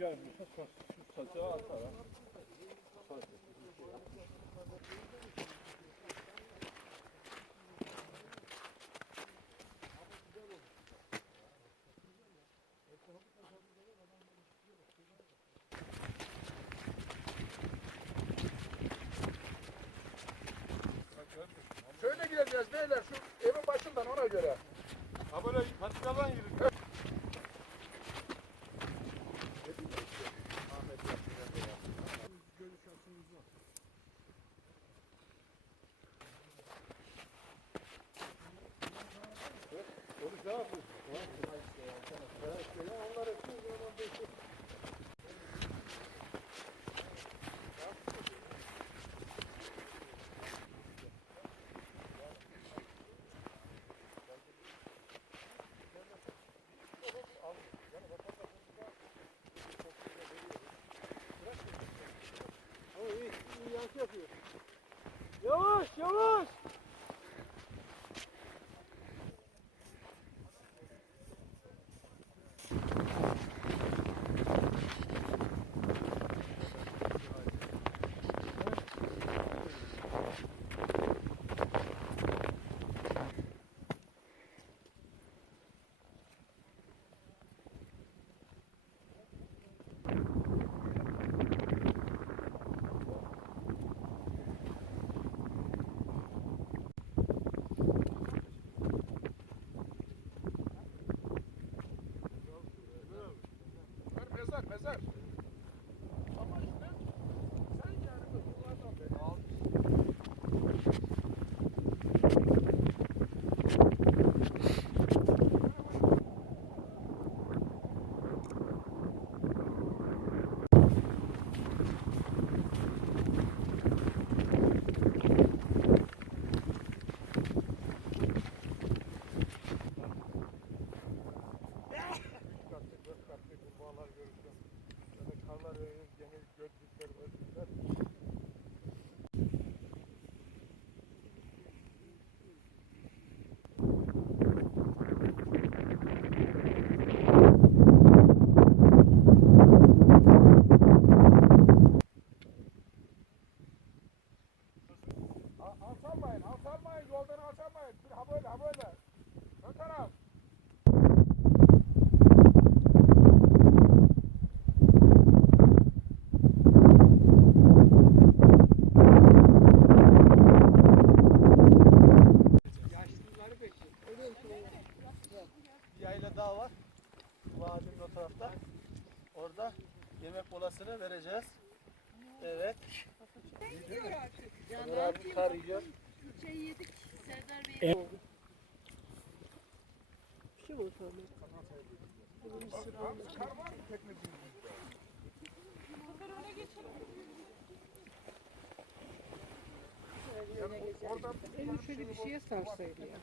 gelmiyorsa şu sacağı atar. Şöyle gideceğiz beyler, şu evin başından ona göre. Ha böyle patikadan yürü. Ne yapıyorsun? İyi yankı yapıyor. Yavaş yavaş. Mezar. Ama işte sen yani bunlardan beri alçalmayın, yoldan alçalmayın. Ha böyle. Ön taraf. Yaşlıları bekliyor. Bir yayla daha var. Vadinin o tarafta. Orada yemek molasını vereceğiz. Evet. Gidiyor artık. Onur abi kar yiyor. Şey yedik Serdar Bey'e. Bir şey olur sonra. Kar var mı teknenin? Öne geçelim. Oradan Elini şöyle bir şeye sarsaydı ya.